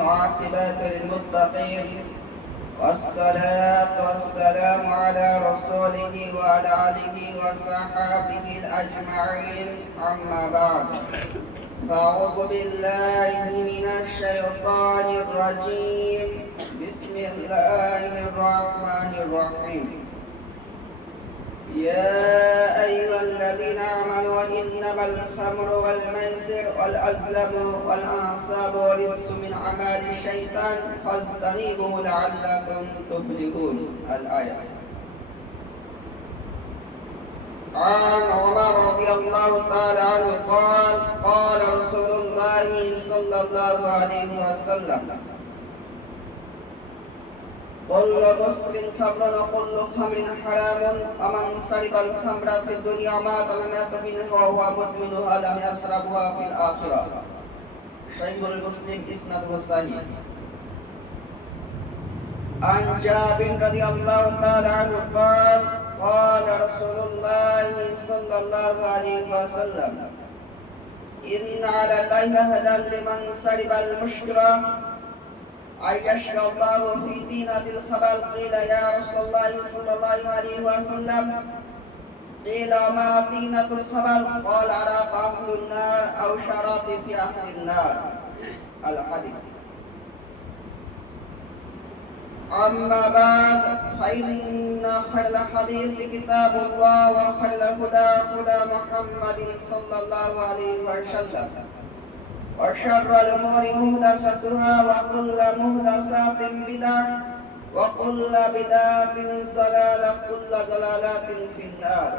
والعاقبة للمتقين والصلاة والسلام على رسوله وعلى آله وصحبه الأجمعين أما بعد فأعوذ بالله من الشيطان الرجيم بسم الله الرحمن الرحيم يا أيها الذين آمنوا إنما الخمر والميسر والأزلام والأنصاب رجس من أعمال الشيطان فاجتنبوه لعلكم تفلحون الآية. عن عمر رضي الله تعالى عنه قال قال رسول الله صلى الله عليه وسلم كل مسلم خمر وكل خمر حرام ومن شرب الخمر في الدنيا مات لم يتب منها وهو مدمنها لم يشربها في الآخرة. صحيح المسلم إسناده صحيح. عن جابر رضي الله تعالى عنه قال قال رسول الله صلى الله عليه وسلم إن على الله هدى لمن شرب المشكرة أن يشرع الله في دينة الخبال. قيل يا رسول الله صلى الله عليه وسلم قيل ما دينة الخبال؟ قال عراق أهل النار أو شراب في أهل النار. الحديث. أما بعد فإن خير الحديث كتاب الله وخير الهدى هدى محمد صلى الله عليه وسلم وشر الأمور محدثاتها وكل محدثات بدعة وكل بدعة ضلالة كل ضلالة في النار.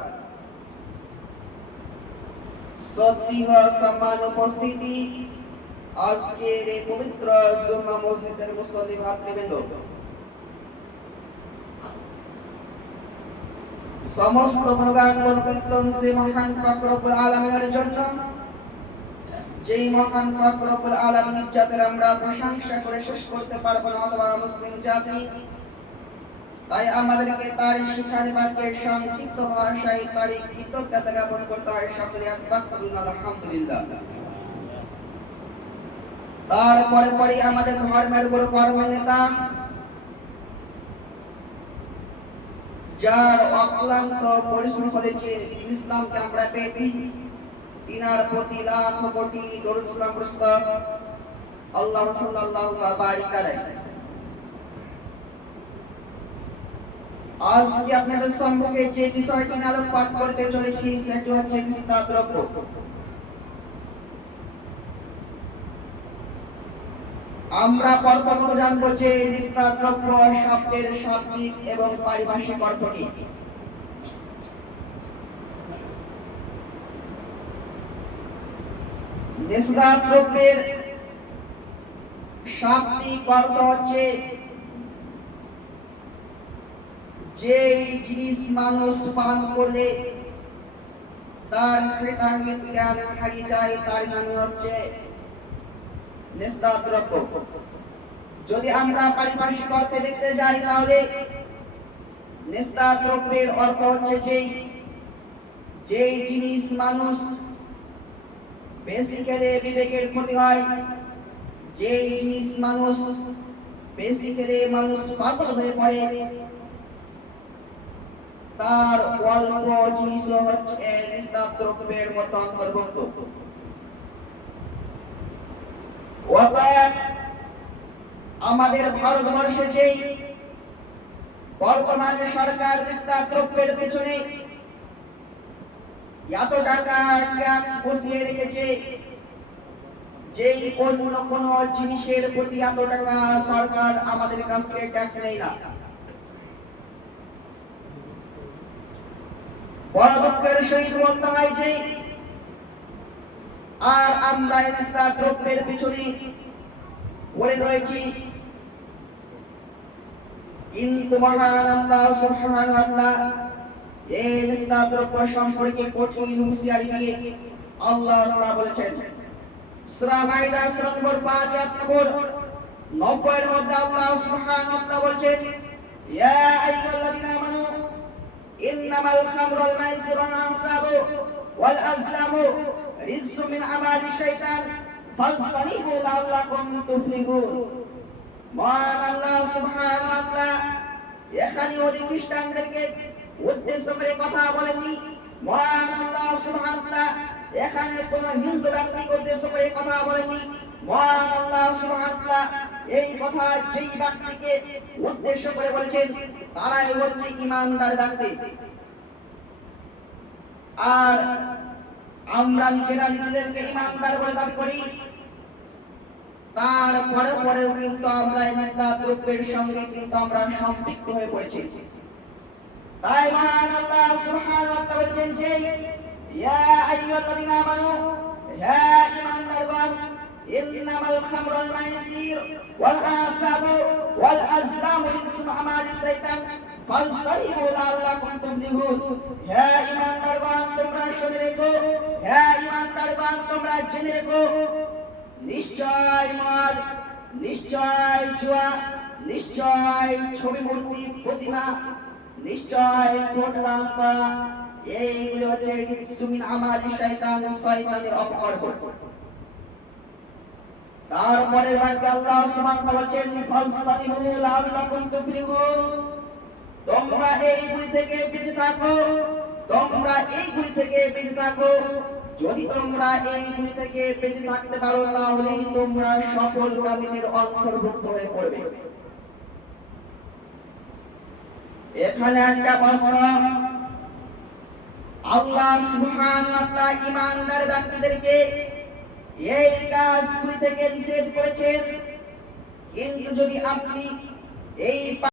শ্রদ্ধেয় সম্মান উপস্থিতি, আজকের এই পবিত্র জুম্মা মসজিদের মুসল্লি ভাতৃবৃন্দ, সমস্ত গুণগান কীর্তন সে মহান পাক রব্বুল আলামিনের জন্য, যেই মহান পাক রব্বুল আলামিনের জাতের আমরা প্রশংসা করে শেষ করতে পারবো না অথবা মুসলিম জাতি। তাই আমাদেরকে তার শিখানি বাক্যের সংক্ষিপ্ত ভাষায় তার কৃতজ্ঞতা জ্ঞাপন করতে হয়। সকলে একবার বলুন আলহামদুলিল্লাহ। তারপরে আমাদের ধর্মের গুরু কর্মের নেতা, যার অক্লান্ত পরিশ্রম ফলেছে ইসলামকে আমরা পেয়েছি, তিনার প্রতি লাখ কোটি দরুদ সালাম প্রস্তাব আল্লাহ সাল্লাল্লাহু বারিক আলাইহি। আজকে আপনাদের সম্মুখে যে বিষয়টি নিয়ে আলোকপাত করতে চলেছি সেটি হচ্ছে নিস্তা দ্রব্য। আমরা প্রথমত জানবো যে নিস্তা দ্রব্য শব্দের শাব্দিক এবং পারিভাষিক অর্থ কি। নিস্তা দ্রব্যের শাব্দিক অর্থ হচ্ছে যে জিনিস মানুষ পান করলে তার জ্ঞান হারিয়ে যায় তার নাম হচ্ছে নিস্তা দ্রব্য। যদি আমরা পারিভাষিক অর্থে দেখতে যাই তাহলে নিস্তা দ্রব্যের অর্থ হচ্ছে যেই জিনিস মানুষ বেশি খেলে বিবেকের ক্ষতি হয়, যেই জিনিস মানুষ বেশি খেলে মানুষ পাগল হয়ে পড়ে, তার অল্প জিনিস হচ্ছে নিস্তা দ্রব্যের মতো অন্তর্ভুক্ত। অতএব আমাদের ভারতবর্ষে যে বর্তমানে সরকার নিস্তা দ্রব্যের পেছনে এত টাকা ট্যাক্স বসিয়ে রেখেছে, যেই অন্য কোন জিনিসের প্রতি এত টাকা সরকার আমাদের কাছ থেকে ট্যাক্স নেয় না। বড় দুঃখের সহিত বলতে হয় যে আর আমরা নিস্তা দ্রব্যের পিছনে পড়ে রয়েছি, কিন্তু মহান আল্লাহ সুবহানাহু ওয়া তাআলা এই নিস্তা দ্রব্য সম্পর্কে কঠিন হুঁশিয়ারি দিয়ে আল্লাহ তাআলা বলেছেন সূরা মাইদা সূরা নম্বর 5 আয়াত নম্বর 90 এর মধ্যে আল্লাহ সুবহানাহু ওয়া তাআলা বলেছেন ইয়া আইয়ুহাল্লাযীনা আমানু ইন্নামাল খামরু ওয়াল মাইসিরু ওয়াল আনসাবু ওয়াল আজলামু রিজসুম মিন আমালি শাইতান ফাজতানিবু লাআল্লাকুম তুফলিহুন। মহান আল্লাহ সুবহানাহু ওয়া তাআলা এখানে ওই খ্রিস্টানদেরকে উদ্দেশ্য করে কথা বলেননি। মহান আল্লাহ সুবহানাহু ওয়া তাআলা এখানে কোন হিন্দু ব্যক্তিকে উদ্দেশ্য করে কথা বলেননি। মহান আল্লাহ সুবহানাহু ওয়া তাআলা এই কথা যেই ব্যক্তিকে উদ্দেশ্য করে বলেছেন তারাই হচ্ছে ঈমানদার ব্যক্তি। আর আমরা নিজেরা নিজেদেরকে ঈমানদার বলে দাবি করি, তারপরেও কিন্তু আমরা এই নিস্তার দ্রব্যের সঙ্গে কিন্তু আমরা সম্পৃক্ত হয়ে পড়েছি। তাই মহান আল্লাহ সুবহানাহু ওয়া তাআলা বলেছেন যে ইয়া আইয়ুহাল্লাযীনা আমানু, হে ঈমানদারগণ, ইন্নামাল খামরু ওয়াল মাইসির ওয়াল আনসাবু ওয়াল আজলামু রিজসুম মিন আমালিশ শাইতান ফাজতানিবু লাআল্লাকুম তুফলিহুন। হে ঈমানদারগণ, তোমরা শুনে রেখো, হে ঈমানদারগণ, তোমরা জেনে রেখো, নিশ্চয় মদ, নিশ্চয় জুয়া, নিশ্চয় ছবি মূর্তি প্রতিমা, নিশ্চয় কোটরাম করা, এইগুলো হচ্ছে রিজসুম মিন আমালিশ শাইতান, শয়তানের অপকর্ম। তারপরে বাক্যে আল্লাহ সুবহানাহু ওয়া তাআলা বলেন ফাজতানিবু লাআল্লাকুম তুফলিহুন। তোমরা এইগুলি থেকে বেঁচে থাকো, তোমরা এইগুলি থেকে বেঁচে থাকো। যদি তোমরা এইগুলি থেকে বেঁচে থাকতে পারো তাহলেই তোমরা সফলকামীদের অন্তর্ভুক্ত হয়ে পড়বে। এখানে একটা প্রশ্ন, আল্লাহ সুবহানাহু ওয়া তাআলা ঈমানদার ব্যক্তিদেরকে এই কাজগুলি থেকে নিষেধ করেছেন, কিন্তু যদি আপনি এই